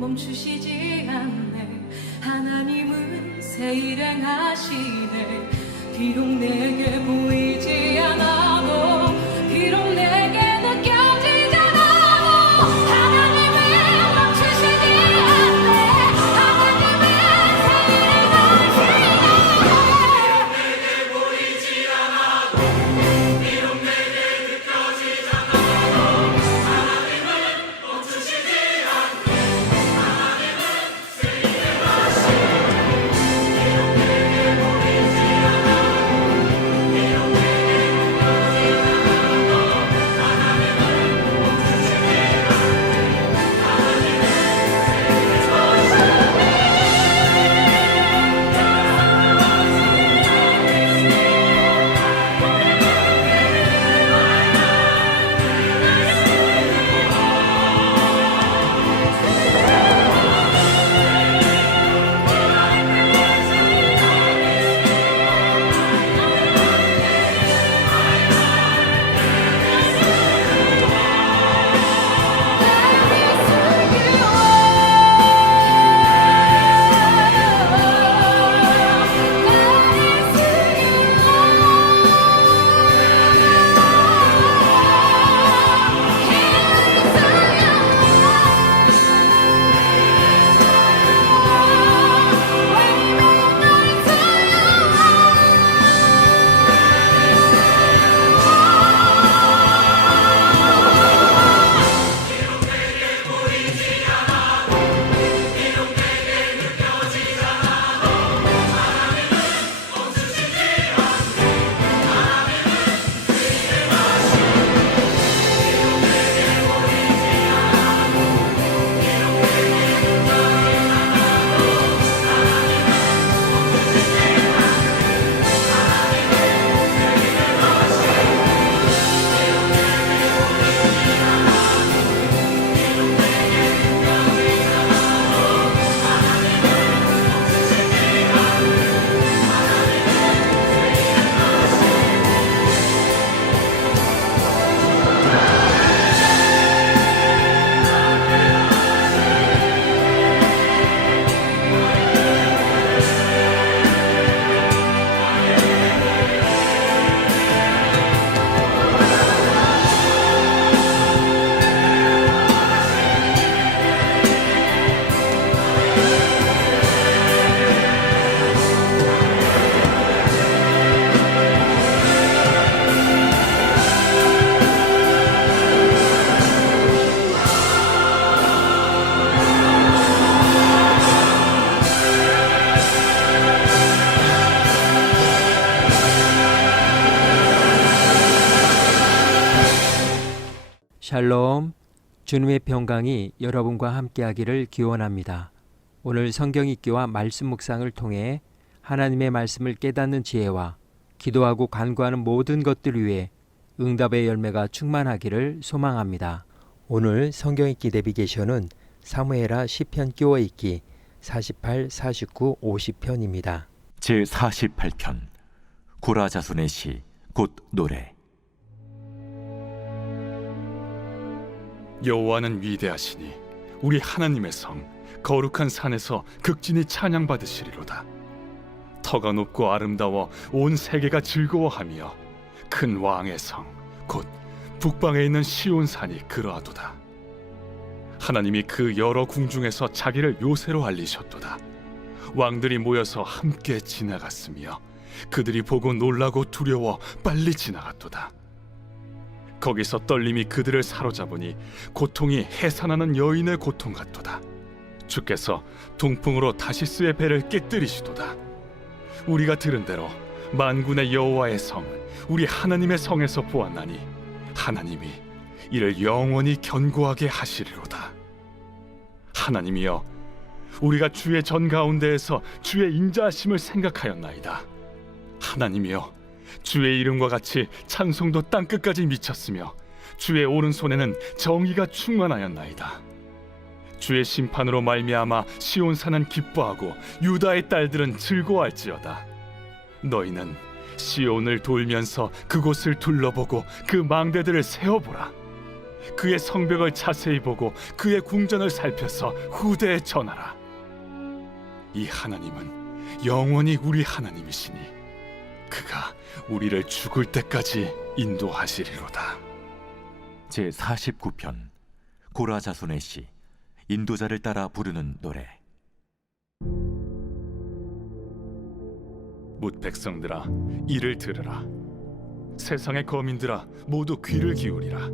멈추시지 않네. 하나님은 새 일을 하시네. 비록 내게 보이지 않아도, 비록 내게 느껴지지 않아도, 하나님은 멈추시지 않네. 하나님은 새 일을 하시네. 내게 보이지 않아도, 비록 내게 느껴지지 않아도, 하나님은 멈추시지 않네. 하나님은 새 일을 하시네. 비록 내게 보이지 않아도, 비록 내게 느껴지지 않아도, 하나님은 멈추시지 샬롬, 주님의 평강이 여러분과 함께하기를 기원합니다. 오늘 성경 읽기와 말씀 묵상을 통해 하나님의 말씀을 깨닫는 지혜와 기도하고 간구하는 모든 것들 위해 응답의 열매가 충만하기를 소망합니다. 오늘 성경 읽기 내비게이션은 사무엘하 시편 끼워 읽기 48, 49, 50편입니다. 제48편 고라 자손의 시 곧 노래. 여호와는 위대하시니 우리 하나님의 성 거룩한 산에서 극진히 찬양받으시리로다. 터가 높고 아름다워 온 세계가 즐거워하며 큰 왕의 성 곧 북방에 있는 시온산이 그러하도다. 하나님이 그 여러 궁중에서 자기를 요새로 알리셨도다. 왕들이 모여서 함께 지나갔으며 그들이 보고 놀라고 두려워 빨리 지나갔도다. 거기서 떨림이 그들을 사로잡으니 고통이 해산하는 여인의 고통 같도다. 주께서 동풍으로 다시스의 배를 깨뜨리시도다. 우리가 들은 대로 만군의 여호와의 성 우리 하나님의 성에서 보았나니 하나님이 이를 영원히 견고하게 하시리로다. 하나님이여, 우리가 주의 전 가운데에서 주의 인자하심을 생각하였나이다. 하나님이여, 주의 이름과 같이 찬송도 땅끝까지 미쳤으며 주의 오른손에는 정의가 충만하였나이다. 주의 심판으로 말미암아 시온산은 기뻐하고 유다의 딸들은 즐거워할지어다. 너희는 시온을 돌면서 그곳을 둘러보고 그 망대들을 세어보라. 그의 성벽을 자세히 보고 그의 궁전을 살펴서 후대에 전하라. 이 하나님은 영원히 우리 하나님이시니 그가 우리를 죽을 때까지 인도하시리로다. 제49편 고라 자손의 시 인도자를 따라 부르는 노래. 뭇 백성들아 이를 들으라. 세상의 거민들아 모두 귀를 기울이라.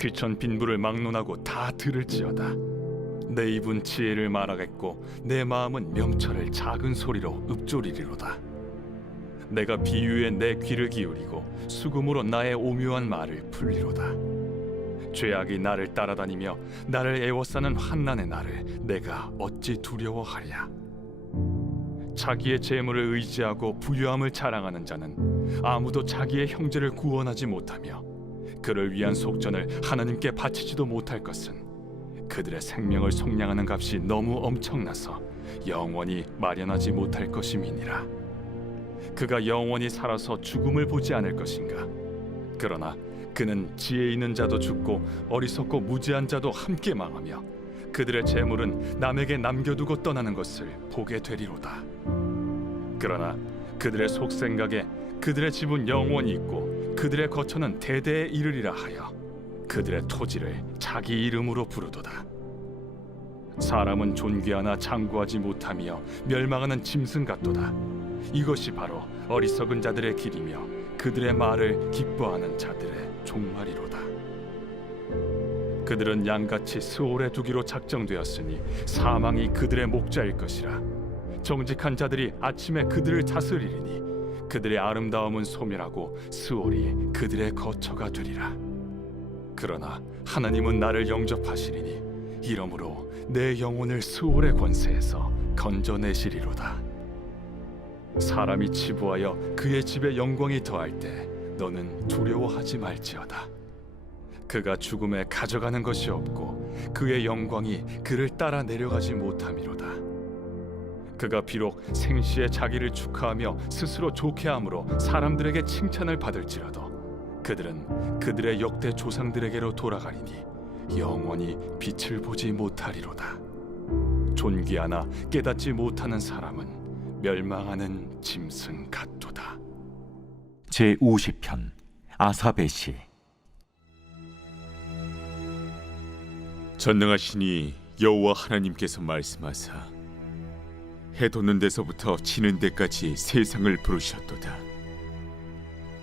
귀천 빈부를 막론하고 다 들을지어다. 내 입은 지혜를 말하겠고 내 마음은 명철을 작은 소리로 읊조리리로다. 내가 비유에 내 귀를 기울이고 수금으로 나의 오묘한 말을 풀리로다. 죄악이 나를 따라다니며 나를 애워싸는 환난의 날을 내가 어찌 두려워하랴. 자기의 재물을 의지하고 부유함을 자랑하는 자는 아무도 자기의 형제를 구원하지 못하며 그를 위한 속전을 하나님께 바치지도 못할 것은 그들의 생명을 속량하는 값이 너무 엄청나서 영원히 마련하지 못할 것임이니라. 그가 영원히 살아서 죽음을 보지 않을 것인가. 그러나 그는 지혜 있는 자도 죽고 어리석고 무지한 자도 함께 망하며 그들의 재물은 남에게 남겨두고 떠나는 것을 보게 되리로다. 그러나 그들의 속생각에 그들의 집은 영원히 있고 그들의 거처는 대대에 이르리라 하여 그들의 토지를 자기 이름으로 부르도다. 사람은 존귀하나 장구하지 못하며 멸망하는 짐승 같도다. 이것이 바로 어리석은 자들의 길이며 그들의 말을 기뻐하는 자들의 종말이로다. 그들은 양같이 스올에 두기로 작정되었으니 사망이 그들의 목자일 것이라. 정직한 자들이 아침에 그들을 다스리리니 그들의 아름다움은 소멸하고 스올이 그들의 거처가 되리라. 그러나 하나님은 나를 영접하시리니 이러므로 내 영혼을 스올의 권세에서 건져내시리로다. 사람이 치부하여 그의 집에 영광이 더할 때 너는 두려워하지 말지어다. 그가 죽음에 가져가는 것이 없고 그의 영광이 그를 따라 내려가지 못함이로다. 그가 비록 생시에 자기를 축하하며 스스로 좋게함으로 사람들에게 칭찬을 받을지라도 그들은 그들의 역대 조상들에게로 돌아가리니 영원히 빛을 보지 못하리로다. 존귀하나 깨닫지 못하는 사람은 멸망하는 짐승 같도다. 제50편 아삽의 시. 전능하시니 여호와 하나님께서 말씀하사 해 돋는 데서부터 지는 데까지 세상을 부르셨도다.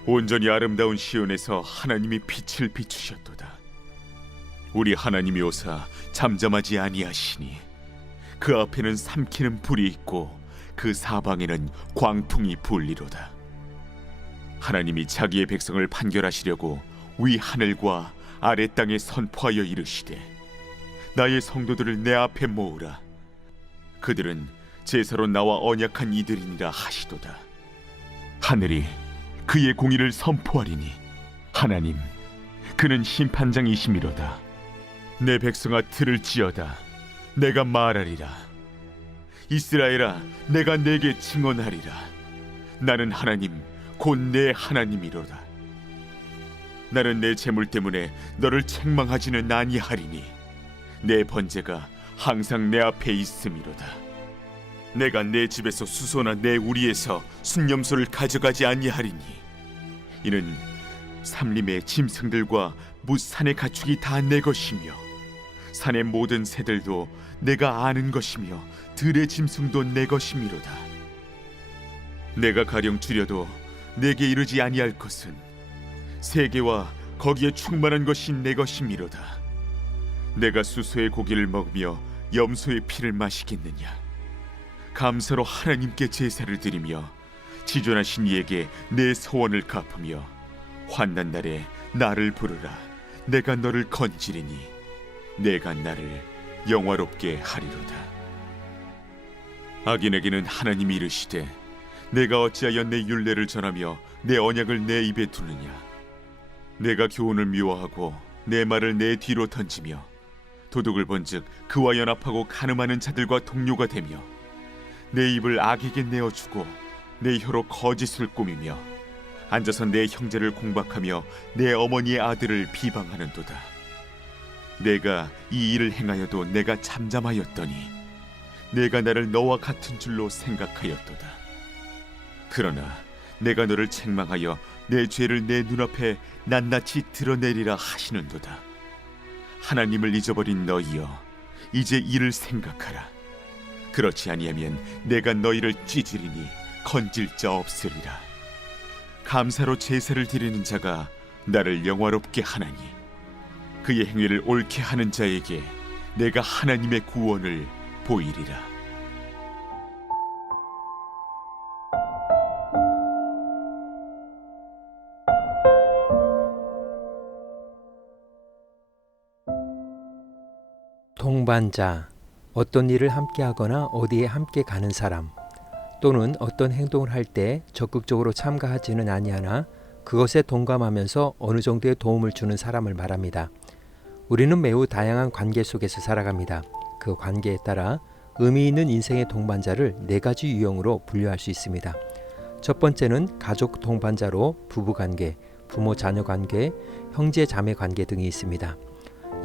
온전히 아름다운 시온에서 하나님이 빛을 비추셨도다. 우리 하나님이 오사 잠잠하지 아니하시니 그 앞에는 삼키는 불이 있고 그 사방에는 광풍이 불리로다. 하나님이 자기의 백성을 판결하시려고 위 하늘과 아래 땅에 선포하여 이르시되 나의 성도들을 내 앞에 모으라. 그들은 제사로 나와 언약한 이들이니라 하시도다. 하늘이 그의 공의를 선포하리니 하나님 그는 심판장이시미로다. 내 백성아 들을지어다. 내가 말하리라. 이스라엘아 내가 내게 증언하리라. 나는 하나님 곧 내 하나님이로다. 나는 내 재물 때문에 너를 책망하지는 아니하리니 내 번제가 항상 내 앞에 있음이로다. 내가 내 집에서 수소나 내 우리에서 순념소를 가져가지 아니하리니 이는 삼림의 짐승들과 무산의 가축이 다 내 것이며 산의 모든 새들도 내가 아는 것이며 들의 짐승도 내 것이미로다. 내가 가령 줄여도 내게 이르지 아니할 것은 세계와 거기에 충만한 것이 내 것이미로다. 내가 수소의 고기를 먹으며 염소의 피를 마시겠느냐. 감사로 하나님께 제사를 드리며 지존하신 이에게 내 소원을 갚으며 환난 날에 나를 부르라. 내가 너를 건지리니 내가 나를 영화롭게 하리로다. 악인에게는 하나님이 이르시되 내가 어찌하여 내 율례를 전하며 내 언약을 내 입에 두느냐. 내가 교훈을 미워하고 내 말을 내 뒤로 던지며 도둑을 본즉 그와 연합하고 간음하는 자들과 동료가 되며 내 입을 악에게 내어주고 내 혀로 거짓을 꾸미며 앉아서 내 형제를 공박하며 내 어머니의 아들을 비방하는도다. 내가 이 일을 행하여도 내가 잠잠하였더니 내가 나를 너와 같은 줄로 생각하였도다. 그러나 내가 너를 책망하여 내 죄를 내 눈앞에 낱낱이 드러내리라 하시는도다. 하나님을 잊어버린 너희여, 이제 이를 생각하라. 그렇지 아니하면 내가 너희를 찢으리니 건질 자 없으리라. 감사로 제사를 드리는 자가 나를 영화롭게 하나니 그의 행위를 옳게 하는 자에게 내가 하나님의 구원을 보이리라. 동반자, 어떤 일을 함께 하거나 어디에 함께 가는 사람, 또는 어떤 행동을 할 때 적극적으로 참가하지는 아니하나 그것에 동감하면서 어느 정도의 도움을 주는 사람을 말합니다. 우리는 매우 다양한 관계 속에서 살아갑니다. 그 관계에 따라 의미 있는 인생의 동반자를 4가지 유형으로 분류할 수 있습니다. 첫 번째는 가족 동반자로 부부관계, 부모-자녀 관계, 형제-자매 관계 등이 있습니다.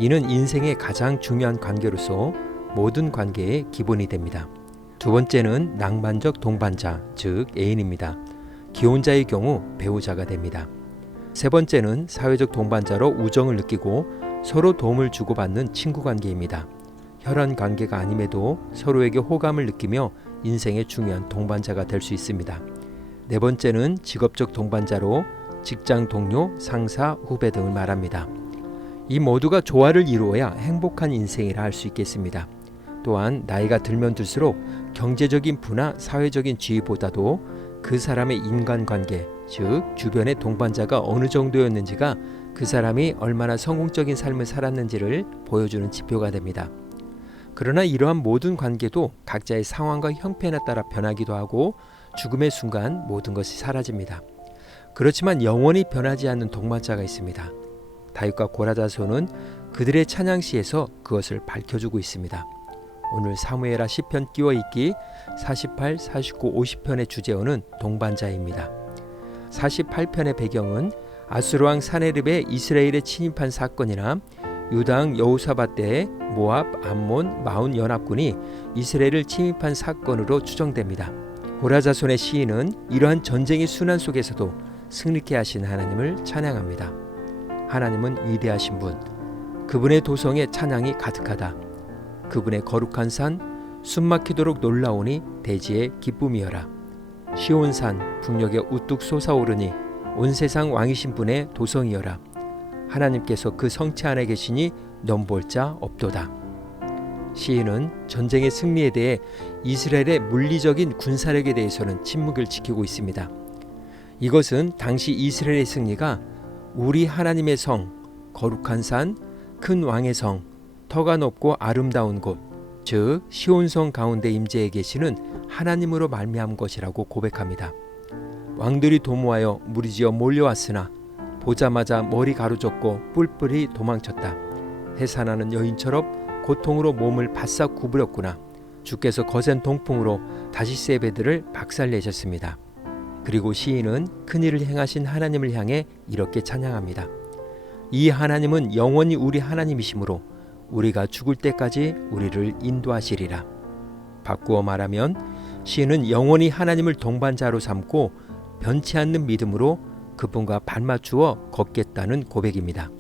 이는 인생의 가장 중요한 관계로서 모든 관계의 기본이 됩니다. 두 번째는 낭만적 동반자, 즉 애인입니다. 기혼자의 경우 배우자가 됩니다. 세 번째는 사회적 동반자로 우정을 느끼고 서로 도움을 주고받는 친구 관계입니다. 혈연 관계가 아님에도 서로에게 호감을 느끼며 인생의 중요한 동반자가 될 수 있습니다. 네 번째는 직업적 동반자로 직장 동료, 상사, 후배 등을 말합니다. 이 모두가 조화를 이루어야 행복한 인생이라 할 수 있겠습니다. 또한 나이가 들면 들수록 경제적인 부나 사회적인 지위보다도 그 사람의 인간관계, 즉 주변의 동반자가 어느 정도였는지가 그 사람이 얼마나 성공적인 삶을 살았는지를 보여주는 지표가 됩니다. 그러나 이러한 모든 관계도 각자의 상황과 형편에 따라 변하기도 하고 죽음의 순간 모든 것이 사라집니다. 그렇지만 영원히 변하지 않는 동반자가 있습니다. 다윗과 고라자손은 그들의 찬양시에서 그것을 밝혀주고 있습니다. 오늘 사무엘하 시편 끼워읽기 48, 49, 50편의 주제어는 동반자입니다. 48편의 배경은 아수르왕 사네립의 이스라엘에 침입한 사건이나 유다왕 여호사밧 때의 모압, 암몬, 마온 연합군이 이스라엘을 침입한 사건으로 추정됩니다. 고라자손의 시인은 이러한 전쟁의 순환 속에서도 승리케 하신 하나님을 찬양합니다. 하나님은 위대하신 분, 그분의 도성에 찬양이 가득하다. 그분의 거룩한 산, 숨막히도록 놀라우니 대지의 기쁨이여라. 시온산 북녘에 우뚝 솟아오르니 온 세상 왕이신 분의 도성이여라. 하나님께서 그 성체 안에 계시니 넘볼 자 없도다. 시인은 전쟁의 승리에 대해 이스라엘의 물리적인 군사력에 대해서는 침묵을 지키고 있습니다. 이것은 당시 이스라엘의 승리가 우리 하나님의 성, 거룩한 산, 큰 왕의 성, 터가 높고 아름다운 곳, 즉 시온성 가운데 임재해 계시는 하나님으로 말미암은 것이라고 고백합니다. 왕들이 도모하여 무리지어 몰려왔으나 보자마자 머리 가로젓고 뿔뿔이 도망쳤다. 해산하는 여인처럼 고통으로 몸을 바싹 구부렸구나. 주께서 거센 동풍으로 다시스의 배들을 박살내셨습니다. 그리고 시인은 큰일을 행하신 하나님을 향해 이렇게 찬양합니다. 이 하나님은 영원히 우리 하나님이시므로 우리가 죽을 때까지 우리를 인도하시리라. 바꾸어 말하면 시인은 영원히 하나님을 동반자로 삼고 변치 않는 믿음으로 그분과 발맞추어 걷겠다는 고백입니다.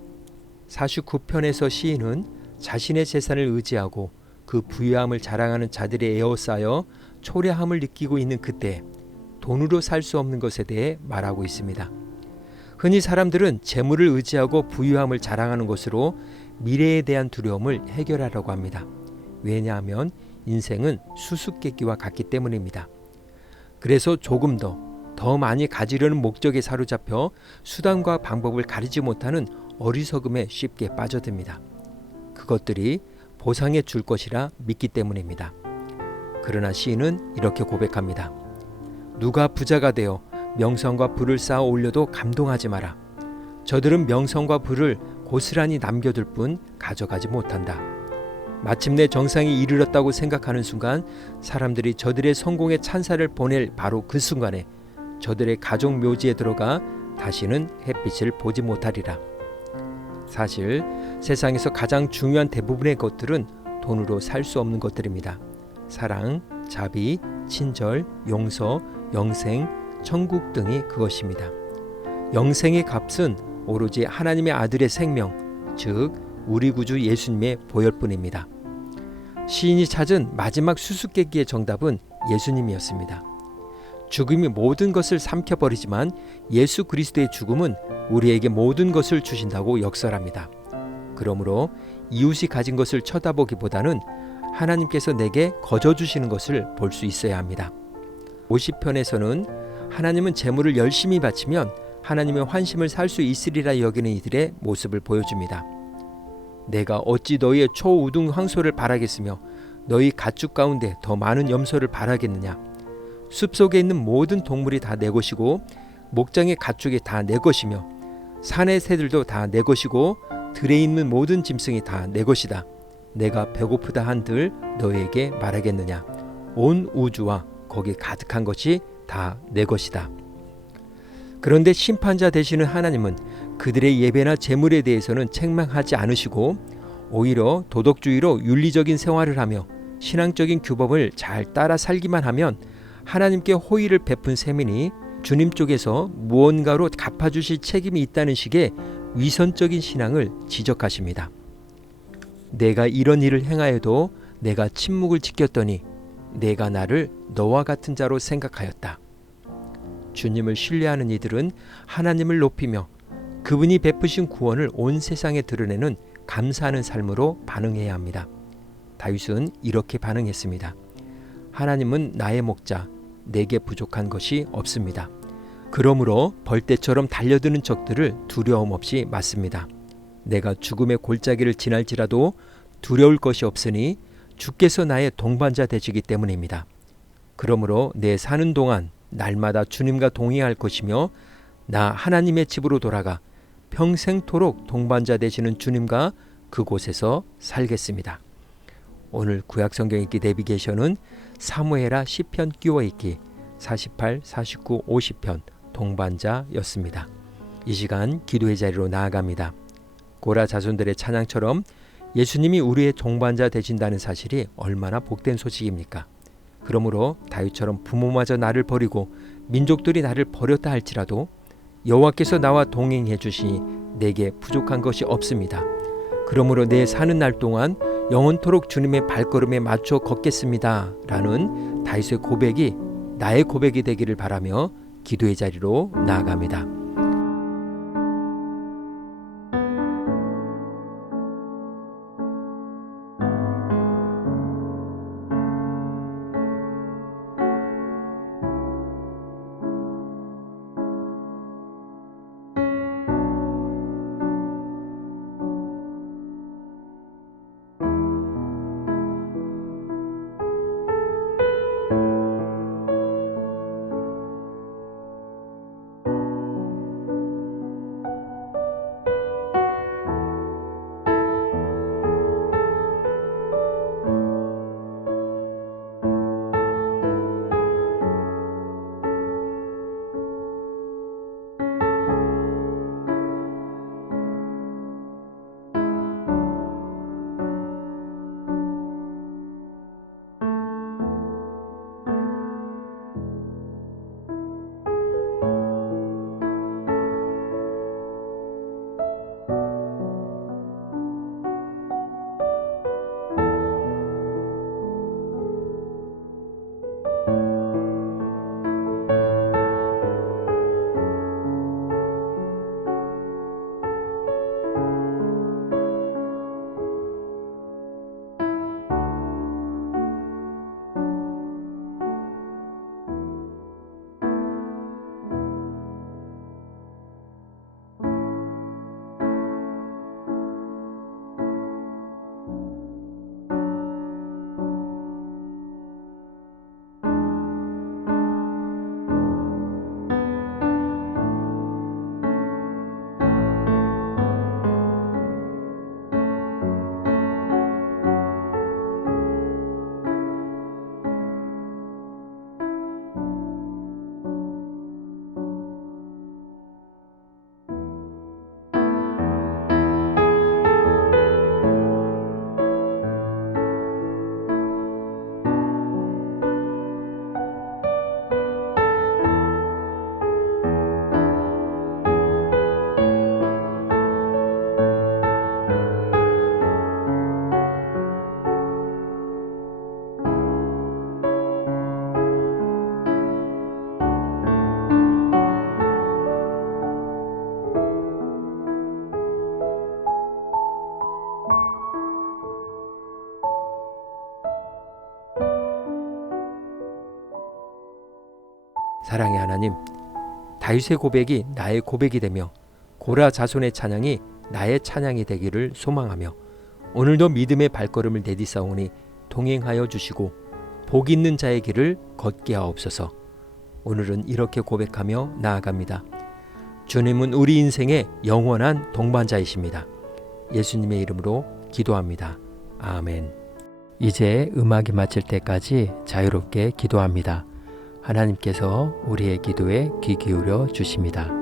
49편에서 시인은 자신의 재산을 의지하고 그 부유함을 자랑하는 자들의 에워싸여 초라함을 느끼고 있는 그때 돈으로 살 수 없는 것에 대해 말하고 있습니다. 흔히 사람들은 재물을 의지하고 부유함을 자랑하는 것으로 미래에 대한 두려움을 해결하려고 합니다. 왜냐하면 인생은 수수께끼와 같기 때문입니다. 그래서 조금 더 많이 가지려는 목적에 사로잡혀 수단과 방법을 가리지 못하는 어리석음에 쉽게 빠져듭니다. 그것들이 보상해 줄 것이라 믿기 때문입니다. 그러나 시인은 이렇게 고백합니다. 누가 부자가 되어 명성과 부를 쌓아 올려도 감동하지 마라. 저들은 명성과 부를 고스란히 남겨둘 뿐 가져가지 못한다. 마침내 정상에 이르렀다고 생각하는 순간 사람들이 저들의 성공의 찬사를 보낼 바로 그 순간에 저들의 가족 묘지에 들어가 다시는 햇빛을 보지 못하리라. 사실 세상에서 가장 중요한 대부분의 것들은 돈으로 살 수 없는 것들입니다. 사랑, 자비, 친절, 용서, 영생, 천국 등이 그것입니다. 영생의 값은 오로지 하나님의 아들의 생명, 즉 우리 구주 예수님의 보혈뿐입니다. 시인이 찾은 마지막 수수께끼의 정답은 예수님이었습니다. 죽음이 모든 것을 삼켜버리지만 예수 그리스도의 죽음은 우리에게 모든 것을 주신다고 역설합니다. 그러므로 이웃이 가진 것을 쳐다보기보다는 하나님께서 내게 거저 주시는 것을 볼 수 있어야 합니다. 50편에서는 하나님은 재물을 열심히 바치면 하나님의 환심을 살 수 있으리라 여기는 이들의 모습을 보여줍니다. 내가 어찌 너희의 초우등 황소를 바라겠으며 너희 가축 가운데 더 많은 염소를 바라겠느냐. 숲속에 있는 모든 동물이 다 내 것이고 목장의 가축이 다 내 것이며 산의 새들도 다 내 것이고 들에 있는 모든 짐승이 다 내 것이다. 내가 배고프다 한들 너희에게 말하겠느냐. 온 우주와 거기 가득한 것이 다 내 것이다. 그런데 심판자 되시는 하나님은 그들의 예배나 제물에 대해서는 책망하지 않으시고 오히려 도덕주의로 윤리적인 생활을 하며 신앙적인 규범을 잘 따라 살기만 하면 하나님께 호의를 베푼 셈이니 주님 쪽에서 무언가로 갚아주실 책임이 있다는 식의 위선적인 신앙을 지적하십니다. 내가 이런 일을 행하여도 내가 침묵을 지켰더니 내가 나를 너와 같은 자로 생각하였다. 주님을 신뢰하는 이들은 하나님을 높이며 그분이 베푸신 구원을 온 세상에 드러내는 감사하는 삶으로 반응해야 합니다. 다윗은 이렇게 반응했습니다. 하나님은 나의 목자, 내게 부족한 것이 없습니다. 그러므로 벌떼처럼 달려드는 적들을 두려움 없이 맞습니다. 내가 죽음의 골짜기를 지날지라도 두려울 것이 없으니 주께서 나의 동반자 되시기 때문입니다. 그러므로 내 사는 동안 날마다 주님과 동행할 것이며 나 하나님의 집으로 돌아가 평생토록 동반자 되시는 주님과 그곳에서 살겠습니다. 오늘 구약성경 읽기 내비게이션은 사무엘하 시편 끼워 읽기 48, 49, 50편 동반자였습니다. 이 시간 기도의 자리로 나아갑니다. 고라 자손들의 찬양처럼 예수님이 우리의 동반자 되신다는 사실이 얼마나 복된 소식입니까? 그러므로 다윗처럼 부모마저 나를 버리고 민족들이 나를 버렸다 할지라도 여호와께서 나와 동행해 주시니 내게 부족한 것이 없습니다. 그러므로 내 사는 날 동안 영원토록 주님의 발걸음에 맞춰 걷겠습니다. 라는 다윗의 고백이 나의 고백이 되기를 바라며 기도의 자리로 나아갑니다. 사랑의 하나님, 다윗의 고백이 나의 고백이 되며 고라 자손의 찬양이 나의 찬양이 되기를 소망하며 오늘도 믿음의 발걸음을 내딛사오니 동행하여 주시고 복 있는 자의 길을 걷게 하옵소서. 오늘은 이렇게 고백하며 나아갑니다. 주님은 우리 인생의 영원한 동반자이십니다. 예수님의 이름으로 기도합니다. 아멘. 이제 음악이 마칠 때까지 자유롭게 기도합니다. 하나님께서 우리의 기도에 귀 기울여 주십니다.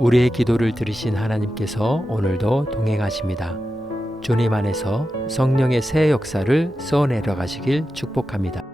우리의 기도를 들으신 하나님께서 오늘도 동행하십니다. 주님 안에서 성령의 새 역사를 써내려 가시길 축복합니다.